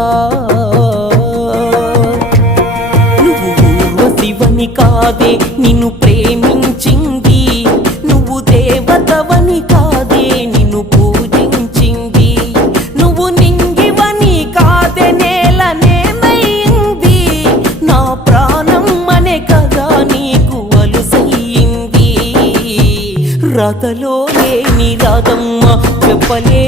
కదా. నువ్వు ఊర్వశివని కాదే నిన్ను ప్రేమించింది, నువ్వు దేవతవని కాదే నిన్ను పూజించింది, నువ్వు నింగివని కాదే నేలనేమైంది, నా ప్రాణం అనే కదా నీకు అలుసయ్యింది. రాతలో లేని రాధమ్మ చెప్పలే